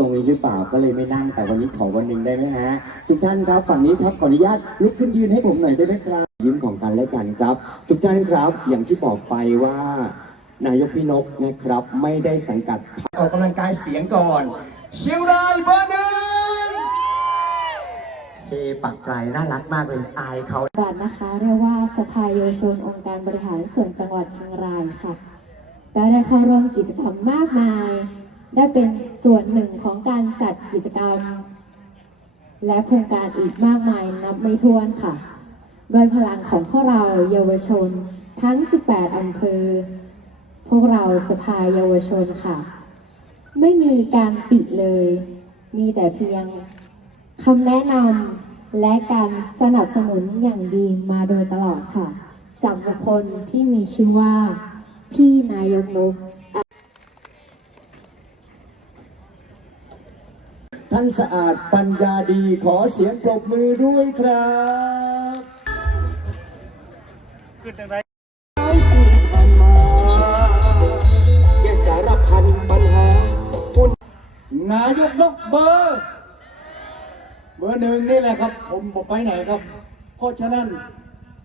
ตรงนี้หรือเปล่าก็เลยไม่นั่งแต่วันนี้ขอวันหนึ่งได้ไหมฮะ ทุกท่านครับฝั่งนี้ครับขออนุญาตลุกขึ้นยืนให้ผมหน่อยได้ไหมครับ ยิ้มของกันและกันครับ ทุกท่านครับอย่างที่บอกไปว่า นายกพี่นกนะครับไม่ได้สังกัดพรรคออกกำลังกายเสียงก่อนเชียงรายเบอร์หนึ่งเทปักไกลน่ารักมากเลยอายเขาบัตรนะคะ เรียกว่าสภาเยาวชนองค์การบริหารส่วนจังหวัดเชียงรายค่ะและได้เข้าร่วมกิจกรรมมากมาย ได้เป็นส่วนหนึ่งของการจัดกิจกรรม และโครงการอีกมากมายนับไม่ถ้วนค่ะ โดยพลังของพวกเราเยาวชนทั้ง 18 อำเภอ พวกเราสภาเยาวชนค่ะ ไม่มีการติเลย มีแต่เพียงคำแนะนำและการสนับสนุนอย่างดีมาโดยตลอดค่ะ จากบุคคลที่มีชื่อว่า พี่นายกนก ท่านสะอาดปัญญาดีขอเสียงปรบมือด้วยครับขึ้นจังไรนาแกสารพันปัญหาคุณนายกนกเบอร์เบอร์หนึ่งนี่แหละครับ ผมบอกไปไหนครับ เพราะฉะนั้น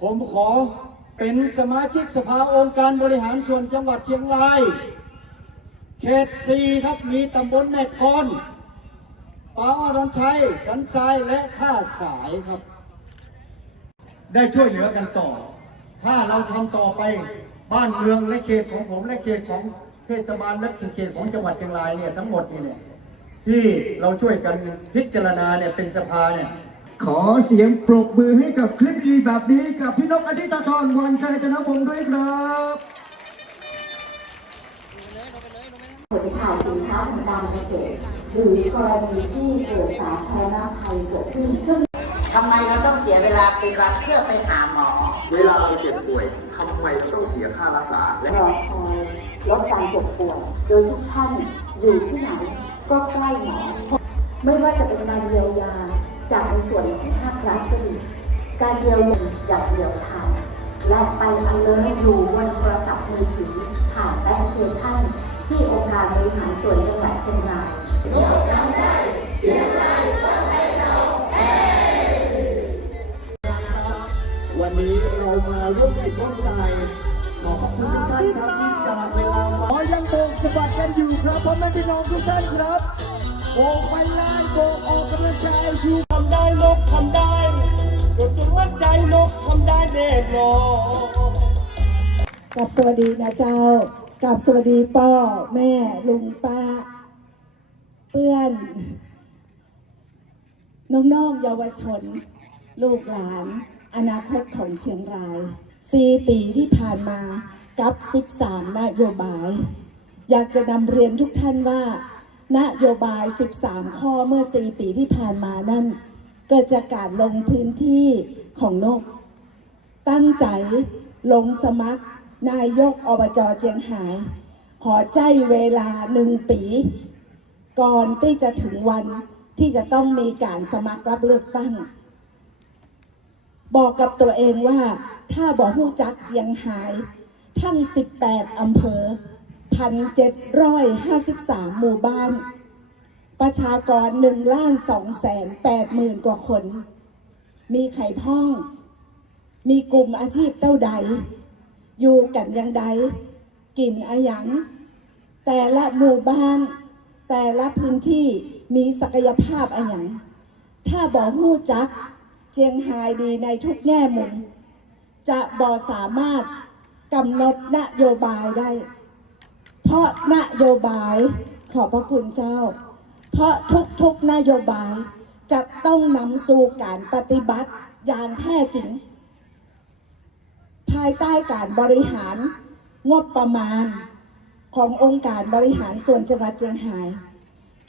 ผมขอเป็นสมาชิกสภาองค์การบริหารส่วนจังหวัดเชียงราย เขตสี่ครับมีตำบลแม่กอน ป่าอ้อดอนชัย สันทรายและท่าสายครับ ได้ช่วยเหลือกันต่อ ถ้าเราทำต่อไปบ้านเมืองและเขตของผมและเขตของเทศบาลและเขตของจังหวัดเชียงรายเนี่ยทั้งหมดนี่เนี่ยที่เราช่วยกันพิจารณาเนี่ยเป็นสภาเนี่ยขอเสียงปรบมือให้กับคลิปดีแบบนี้กับพี่นกอธิตาธรวันชัยชนะวงศ์ด้วยครับผลขายสินค้าทางการเกษตร หรือกรณีที่เกิดสาธารณภัยเกิดขึ้นซึ่งทำไมเราต้องเสียเวลาไปรับเพื่อไปหาหมอ เวลาเราเจ็บป่วยทำไมเราต้องเสียค่ารักษาและรอคอยลดการเจ็บป่วยโดยทุกท่านอยู่ที่ไหนก็ใกล้หมอ ไม่ว่าจะเป็นการเยียวยาจากในส่วนของภาครัฐก็ดีการเยียวยาอย่างเดียวทันและไปอันเลยอยู่บนโทรศัพท์มือถือผ่านแอปพลิเคชันที่องค์การบริหารส่วนจังหวัดเชียงราย วันนี้เรามาร่วมจิตร่วมใจขอขอบคุณทุกท่านครับที่สละเวลามาขอยังโบกสะบัดกันอยู่ครับพ่อแม่พี่น้องทุกท่านครับโบกไปงานโบกออกกำลังกายชูทำได้นกทำได้กดจนมั่นใจนกทำได้แน่นอนกับสวัสดีนะเจ้า กับสวัสดีพ่อแม่ลุงป้า เพื่อนน้องๆเยาวชน ลูกหลาน อนาคตของเชียงรายสี่ปีที่ผ่านมากับ 13 นโยบาย อยากจะนำเรียนทุกท่านว่า นโยบาย 13 ข้อเมื่อ 4 ปีที่ผ่านมานั่น เกิดจากการลงพื้นที่ของนก ตั้งใจลงสมัคร นายกอบจเจียงไาย ขอใจเวลาหนึ่งปี ก่อนที่จะถึงวันที่จะต้องมีการสมัครรับเลือกตั้ง บอกกับตัวเองว่า ถ้าบอกหู้จักเจียงไาย ทั้ง 18 อำเภอ 1,753 หมู่บ้าน ประชากร1ล้าน2แสน8หมื่นกว่าคน มีไข่พ่อง มีกลุ่มอาชีพเต้าใด อยู่กันยังใด กินอายัง แต่ละหมู่บ้าน แต่ละพื้นที่มีศักยภาพอาหยังถ้าบอหู้จัก เจียงไฮดีในทุกแง่มุม จะบอสามารถกำหนดนโยบายได้ เพราะนโยบายขอบพระคุณเจ้า เพราะทุกๆนโยบายจะต้องนำสู่การปฏิบัติอย่างแท้จริง ภายใต้การบริหารงบประมาณ ขององค์การบริหารส่วนจังหวัดเชียงราย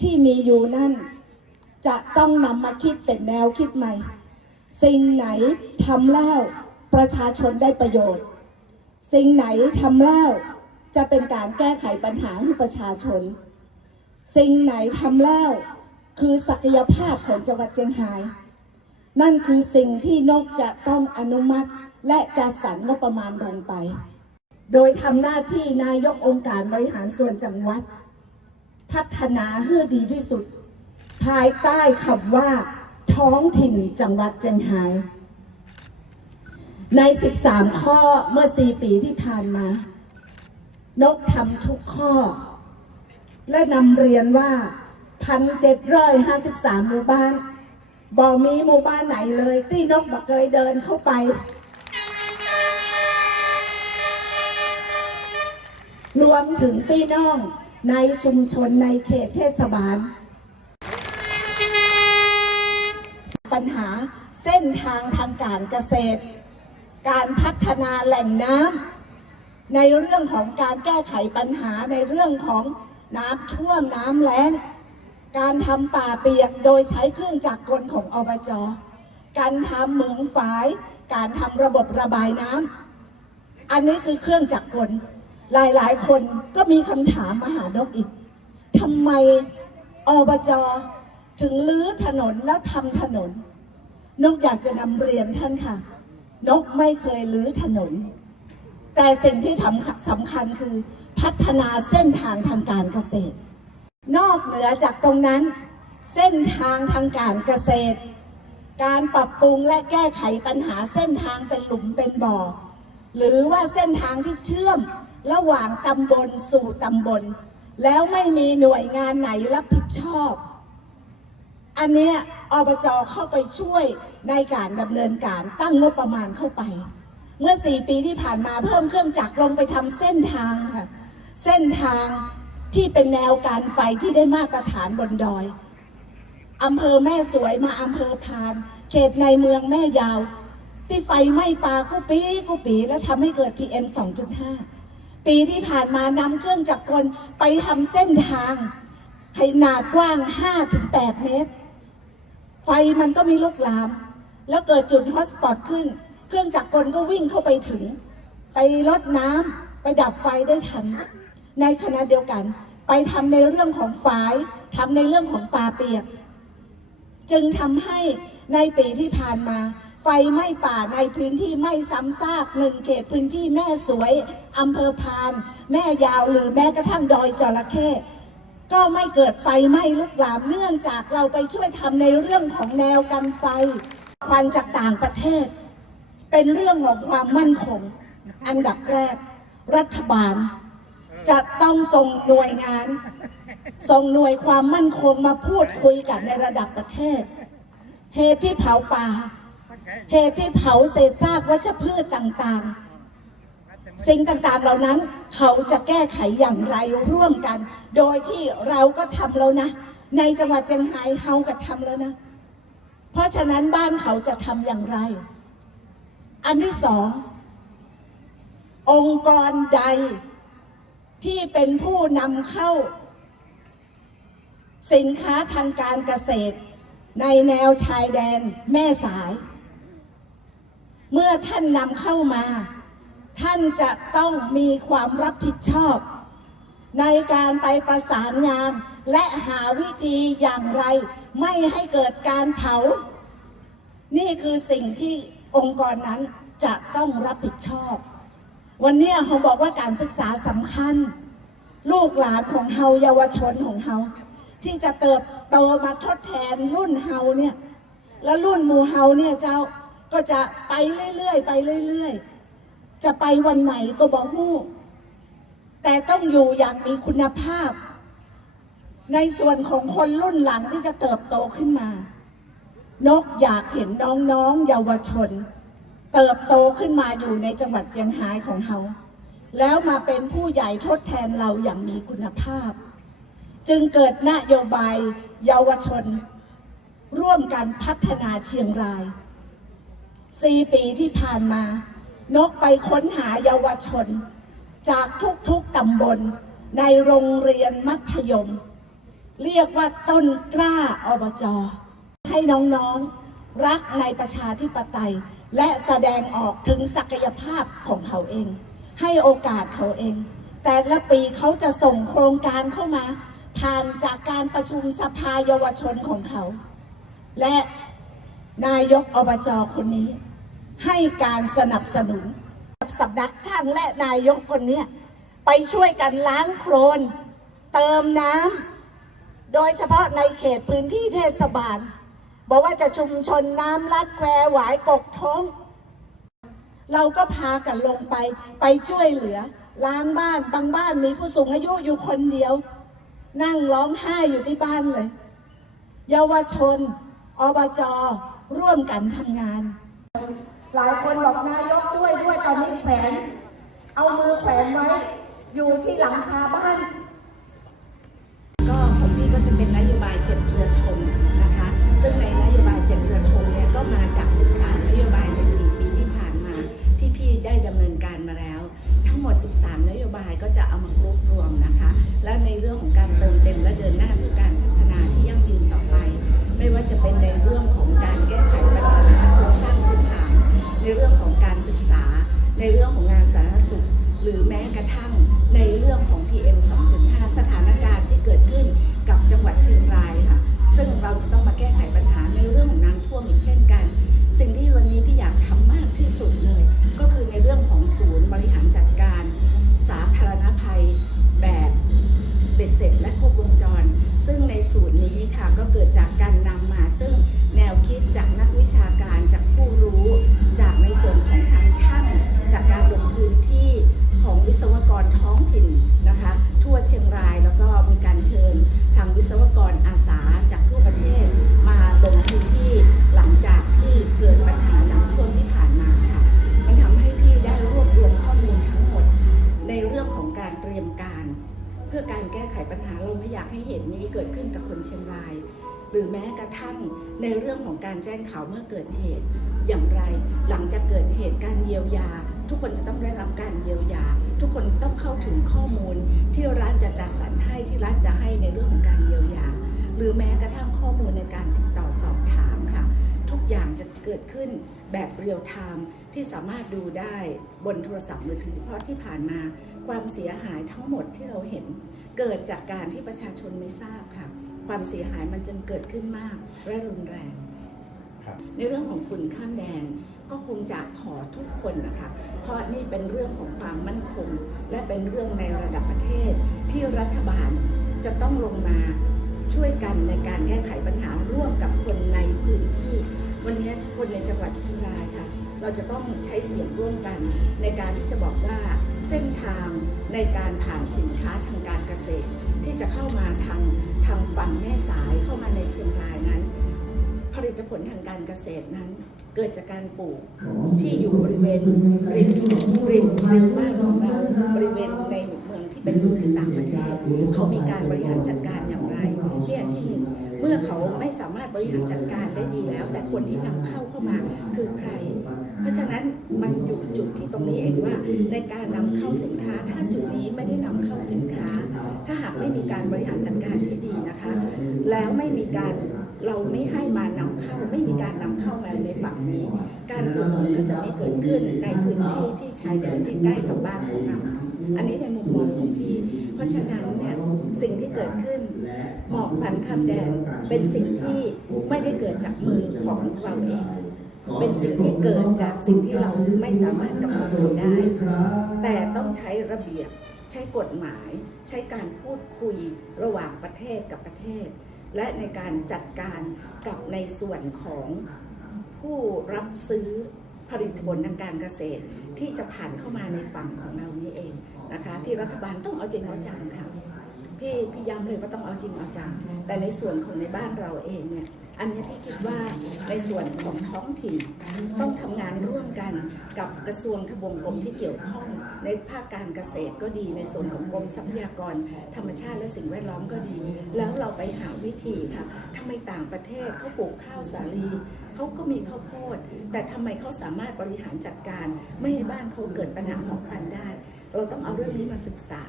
ที่มีอยู่นั่นจะต้องนำมาคิดเป็นแนวคิดใหม่ สิ่งไหนทำแล้วประชาชนได้ประโยชน์ สิ่งไหนทำแล้วจะเป็นการแก้ไขปัญหาให้ประชาชน สิ่งไหนทำแล้วคือศักยภาพของจังหวัดเชียงราย นั่นคือสิ่งที่นกจะต้องอนุมัติและจัดสรรงบประมาณลงไป โดยทำหน้าที่นายกองค์การบริหารส่วนจังหวัด พัฒนาให้ดีที่สุด ภายใต้คำว่า ท้องถิ่นจังหวัดเจียงไฮ้ใน 13 ข้อเมื่อ 4 ปีที่ผ่านมา นกทำทุกข้อ และนำเรียนว่า 1,753 หมู่บ้านบ่มีหมู่บ้านไหนเลย ที่นกบอกเคยเดินเข้าไป รวมถึงพี่น้องในชุมชนในเขตเทศบาล ปัญหาเส้นทางทางการเกษตร การพัฒนาแหล่งน้ำในเรื่องของการแก้ไขปัญหาในเรื่องของน้ำท่วมน้ำแล้ง การทำป่าเปียกโดยใช้เครื่องจักรกลของอบจ การทำเหมืองฝาย การทำระบบระบายน้ำอันนี้คือเครื่องจักรกล หลายๆ คนก็มีคำถามมาหานกอีกทำไมอบจถึงลื้อถนนแล้วทำถนน นกอยากจะนำเรียนท่านค่ะ นกไม่เคยลื้อถนน แต่สิ่งที่ทำสำคัญคือพัฒนาเส้นทางทางการเกษตร นอกเหนือจากตรงนั้น เส้นทางทางการเกษตร การปรับปรุงและแก้ไขปัญหาเส้นทางเป็นหลุมเป็นบ่อ หรือว่าเส้นทางที่เชื่อม ระหว่างตำบลสู่ตำบล แล้วไม่มีหน่วยงานไหนรับผิดชอบ อันเนี้ยอบจเข้าไปช่วยในการดำเนินการตั้งงบประมาณเข้าไป เมื่อสี่ปีที่ผ่านมาเพิ่มเครื่องจักรลงไปทำเส้นทางค่ะ เส้นทางที่เป็นแนวการไฟที่ได้มาตรฐานบนดอยอำเภอแม่สวยมาอำเภอพาน เขตในเมืองแม่ยาว ที่ไฟไหม้ป่ากุปีกุปีแล้วทำให้เกิด PM 2.5 ปีที่ผ่านมานำเครื่องจักรกลไปทำเส้นทางขนาดกว้าง 5-8 เมตร ไฟมันก็มีลุกลาม แล้วเกิดจุดฮอตสปอตขึ้น เครื่องจักรกลก็วิ่งเข้าไปถึง ไปลดน้ำไปดับไฟได้ทัน ในขณะเดียวกัน ไปทำในเรื่องของฝายทำในเรื่องของป่าเปียก จึงทำให้ในปีที่ผ่านมา ไฟไหม้ป่าในพื้นที่ไม่ซ้ำซากหนึ่งเขตพื้นที่แม่สวยอำเภอพาน แม่ยาวหรือแม้กระทั่งดอยจระเข้ก็ไม่เกิดไฟไหม้ลุกลามเนื่องจากเราไปช่วยทำในเรื่องของแนวกันไฟ ควันจากต่างประเทศ เป็นเรื่องของความมั่นคง อันดับแรก รัฐบาล จะต้องส่งหน่วยงาน ส่งหน่วยความมั่นคงมาพูดคุยกันในระดับประเทศ เหตุที่เผาป่า เหตุที่เผาเศษซากวัชพืชต่างๆ สิ่งต่างๆเหล่านั้นเขาจะแก้ไขอย่างไรร่วมกัน โดยที่เราก็ทำแล้วนะ ในจังหวัดเชียงรายเฮาก็ทำแล้วนะ เพราะฉะนั้นบ้านเขาจะทำอย่างไร อันที่สอง องค์กรใดที่เป็นผู้นำเข้า สินค้าทางการเกษตร ในแนวชายแดนแม่สาย เมื่อท่านนำเข้ามา ท่านจะต้องมีความรับผิดชอบ ในการไปประสานงาน และหาวิธีอย่างไร ไม่ให้เกิดการเผา นี่คือสิ่งที่องค์กรนั้นจะต้องรับผิดชอบ วันนี้เขาบอกว่าการศึกษาสำคัญ ลูกหลานของเฮาเยาวชนของเฮาที่จะเติบโตมาทดแทนรุ่นเฮาเนี่ย แล้วรุ่นหมู่เฮาเนี่ยเจ้า ก็จะไปเรื่อยๆไปเรื่อยๆ จะไปวันไหนก็บอกฮู้ แต่ต้องอยู่อย่างมีคุณภาพ ในส่วนของคนรุ่นหลังที่จะเติบโตขึ้นมา นกอยากเห็นน้องๆเยาวชน เติบโตขึ้นมาอยู่ในจังหวัดเจียงไฮ้ของเฮาแล้วมาเป็นผู้ใหญ่ทดแทนเราอย่างมีคุณภาพ จึงเกิดนโยบายเยาวชน ร่วมกันพัฒนาเชียงราย สี่ปีที่ผ่านมา นกไปค้นหาเยาวชน จากทุกๆตำบล ในโรงเรียนมัธยม เรียกว่าต้นกล้าอบจให้น้องๆ รักในประชาธิปไตย และแสดงออกถึงศักยภาพของเขาเอง ให้โอกาสเขาเอง แต่ละปีเขาจะส่งโครงการเข้ามา ผ่านจากการประชุมสภาเยาวชนของเขา และ นายกอบจคนนี้ ให้การสนับสนุนสำนักช่างและนายกคนนี้ไปช่วยกันล้างโคลนเติมน้ำโดยเฉพาะในเขตพื้นที่เทศบาล บอกว่าจะชุมชนน้ำลัดแควหวายกกท้อง เราก็พากันลงไปไปช่วยเหลือ ล้างบ้านบางบ้านมีผู้สูงอายุอยู่คนเดียว นั่งร้องไห้อยู่ที่บ้านเลย เยาวชน อบจ ร่วมกันทำงาน หลายคนบอกนายกช่วยด้วยตอนนี้แขวนเอามือแขวนไว้ อยู่ที่หลังคาบ้าน ก็ของพี่ก็จะเป็นนโยบายเจ็ดเรือธงนะคะ ซึ่งในนโยบายเจ็ดเรือธงเนี่ยก็มาจากศึกษานโยบายใน 4 ปีที่ผ่านมา ที่พี่ได้ดำเนินการมาแล้ว ทั้งหมด 13 นโยบายก็จะเอามารวบรวมนะคะ แล้วในเรื่องของการเติมเต็มและเดินหน้าเพื่อการพัฒนาที่ยั่งยืนต่อไป ไม่ว่าจะเป็นในเรื่องของ แก้ไขปัญหาโครงสร้างพื้นฐานในเรื่องของการศึกษา ในเรื่องของงานสาธารณสุข หรือแม้กระทั่งในเรื่องของ PM 2.5 สถานการณ์ที่เกิดขึ้นกับจังหวัดเชียงรายค่ะ ซึ่งเราจะต้องมาแก้ไขปัญหาในเรื่องของน้ำท่วมอีกเช่นกัน หรือแม้กระทั่งในเรื่องของการแจ้งข่าวเมื่อเกิดเหตุ อย่างไร หลังจากเกิดเหตุการเยียวยา ทุกคนจะต้องได้รับการเยียวยา ทุกคนต้องเข้าถึงข้อมูล ที่รัฐจะจัดสรรให้ที่รัฐจะให้ในเรื่องของการเยียวยา หรือแม้กระทั่งข้อมูลในการติดต่อสอบถามค่ะ ทุกอย่างจะเกิดขึ้นแบบเรียลไทม์ที่สามารถดูได้บนโทรศัพท์มือถือเพราะที่ผ่านมา ความเสียหายทั้งหมดที่เราเห็น เกิดจากการที่ประชาชนไม่ทราบค่ะ ความเสียหายมันจึงเกิดขึ้นมากและรุนแรงในเรื่องของฝุ่นข้ามแดนก็คงจะขอทุกคนนะคะ เพราะนี่เป็นเรื่องของความมั่นคง และเป็นเรื่องในระดับประเทศ ที่รัฐบาลจะต้องลงมาช่วยกันในการแก้ไขปัญหาร่วมกับคนในพื้นที่ วันนี้คนในจังหวัดเชียงรายค่ะ เราจะต้องใช้เสียงร่วมกัน ในการที่จะบอกว่าเส้นทางในการผ่านสินค้าทางการเกษตร ที่จะเข้ามาทางทางฝั่งแม่สายเข้ามาในเชียงรายนั้น ผลิตผลทางการเกษตรนั้น เกิดจากการปลูกที่อยู่บริเวณริมริมริมบ้านของเราบริเวณในเมืองที่เป็นเมืองที่ต่างประเทศเขามีการบริหารจัดการอย่างไรเนี่ยที่หนึ่งเมื่อเขาไม่สามารถบริหารจัดการได้ดีแล้ว แต่คนที่นำเข้าเข้ามาคือใคร เพราะฉะนั้น มันอยู่จุดที่ตรงนี้เองว่า ในการนำเข้าสินค้า ถ้าจุดนี้ไม่ได้นำเข้าสินค้า ถ้าหากไม่มีการบริหารจัดการที่ดีนะคะ แล้วไม่มีการเราไม่ให้มานำเข้า ไม่มีการนำเข้ามาในฝั่งนี้ การปลูกมันก็จะไม่เกิดขึ้นในพื้นที่ที่ชายแดนที่ใกล้กับบ้านของเราอันนี้ในมุมมองของพี่ เพราะฉะนั้นเนี่ยสิ่งที่เกิดขึ้นหมอกควันข้าแดนเป็นสิ่งที่ไม่ได้เกิดจากมือของเราเอง เป็นสิ่งที่เกิดจากสิ่งที่เราไม่สามารถกำหนดมันได้ แต่ต้องใช้ระเบียบ ใช้กฎหมาย ใช้การพูดคุยระหว่างประเทศกับประเทศ และในการจัดการกับในส่วนของผู้รับซื้อผลิตผลทางการเกษตรที่จะผ่านเข้ามาในฝั่งของเรานี้เองนะคะ ที่รัฐบาลต้องเอาจริงเอาจังค่ะพี่พี่ย้ำเลยว่าต้องเอาจริงเอาจังแต่ในส่วนของในบ้านเราเองเนี่ยอันนี้พี่คิดว่าในส่วนของท้องถิ่นต้องทำงานร่วมกันกับกระทรวงทบวงกรมที่เกี่ยวข้อง ในภาคการเกษตรก็ดีในส่วนของกรมทรัพยากร ธรรมชาติและสิ่งแวดล้อมก็ดี แล้วเราไปหาวิธีค่ะทำไมต่างประเทศเขาปลูกข้าวสาลีเขาก็มีข้าวโพด แต่ทำไมเขาสามารถบริหารจัดการ ไม่ให้บ้านเขาเกิดปัญหาหมอกควันได้ เราต้องเอาเรื่องนี้มาศึกษา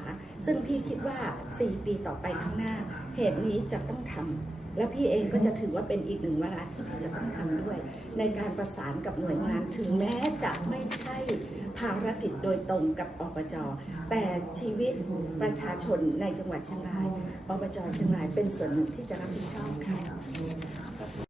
ซึ่งพี่คิดว่า 4 ปีต่อไปข้างหน้า เหตุนี้จะต้องทำ และพี่เองก็จะถือว่าเป็นอีกหนึ่งวาระที่พี่จะต้องทำด้วย ในการประสานกับหน่วยงานถึงแม้จะไม่ใช่ภารกิจโดยตรงกับอบจแต่ชีวิตประชาชนในจังหวัดเชียงรายอบจเชียงรายเป็นส่วนหนึ่งที่จะรับผิดชอบค่ะ